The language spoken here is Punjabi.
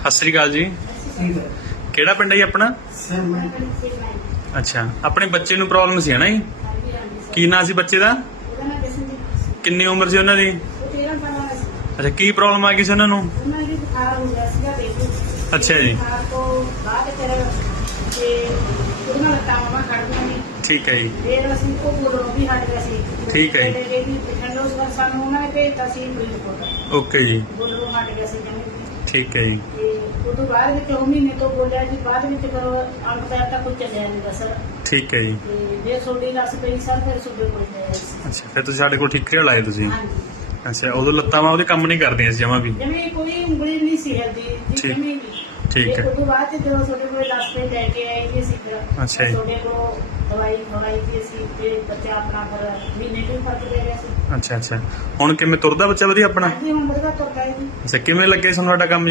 ਸਤਿ ਸ੍ਰੀ ਅਕਾਲ ਜੀ। ਕਿਹੜਾ ਪਿੰਡ ਹੈ ਜੀ ਆਪਣਾ? ਅੱਛਾ ਆਪਣੇ ਬੱਚੇ ਨੂੰ ਪ੍ਰੋਬਲਮ ਸੀ ਹੈ ਨਾ ਜੀ? ਕੀ ਨਾਂ ਸੀ ਬੱਚੇ ਦਾ? ਕਿੰਨੀ ਉਮਰ ਸੀ ਉਹਨਾਂ ਦੀ? ਅੱਛਾ ਕੀ ਪ੍ਰੋਬਲਮ ਆ ਗਈ ਸੀ ਉਹਨਾਂ ਨੂੰ? ਅੱਛਾ ਜੀ। ਠੀਕ ਹੈ ਜੀ। ਠੀਕ ਹੈ ਜੀ। ਓਕੇ ਜੀ। ਠੀਕ ਹੈ ਜੀ। ਤੇ ਉਦੋਂ ਬਾਅਦ ਵਿੱਚ ਉਹ ਮਹੀਨੇ ਤੋਂ ਬੋਲਿਆ ਜੀ ਬਾਅਦ ਵਿੱਚ ਕਰੋ ਅੰਕ ਦਾ ਤਾਂ ਕੁਝ ਚੱਲਿਆ ਨਹੀਂ ਗਾ ਸਰ ਠੀਕ ਹੈ ਜੀ। ਤੇ ਜੇ ਤੁਹਾਡੀ ਲੱਸ ਪਈ ਸਰ ਫਿਰ ਸੁਬੇ ਕੋਲ ਜਾਇਆ ਸੀ ਅੱਛਾ ਫਿਰ ਤੁਸੀਂ ਸਾਡੇ ਕੋਲ ਠੀਕਰੇ ਲਾਏ ਤੁਸੀਂ? ਹਾਂਜੀ। ਅੱਛਾ ਉਦੋਂ ਲੱਤਾਂ ਵਾਂ ਉਹਦੇ ਕੰਮ ਨਹੀਂ ਕਰਦੀਆਂ ਸੀ ਜਮਾ ਵੀ? ਜਿਵੇਂ ਕੋਈ ਉਂਗਲੀ ਨਹੀਂ ਸੀ ਹਿਲਦੀ ਜੀ ਠੀਕ- ਜਿਵੇਂ ਵੀ ਠੀਕ ਤੇ ਹੈ। ਉਦੋਂ ਬਾਅਦ ਚ ਜਦੋਂ ਤੁਹਾਡੇ ਕੋਲ ਲੱਸ ਤੇ ਲੈ ਕੇ ਆਏ ਜੀ ਅਸੀਂ ਫਿਰ ਅੱਛਾ ਜੀ। ਤੁਹਾਡੇ ਕੋਲ ਦਵਾਈ ਖਵਾਈ ਜੀ ਅਸੀਂ ਤੇ ਬੱਚਾ ਆਪਣਾ ਫਿਰ ਮਹੀਨੇ ਤੋਂ ਹੀ ਫ਼ਰਕ ਪੈ ਗਿਆ ਸੀ। ਅੱਛਾ ਅੱਛਾ। ਹੁਣ ਕਿਵੇਂ ਤੁਰਦਾ ਬੱਚਾ ਵਧੀਆ ਆਪਣਾ? ਹਾਂਜੀ ਹੁਣ ਬੜਗਾ ਤੁਰਦਾ ਹੈ ਜੀ। ਅੱਛਾ ਕਿਵੇਂ ਲੱਗੇ ਤੁਹਾਨੂੰ ਸਾਡਾ ਕੰਮ?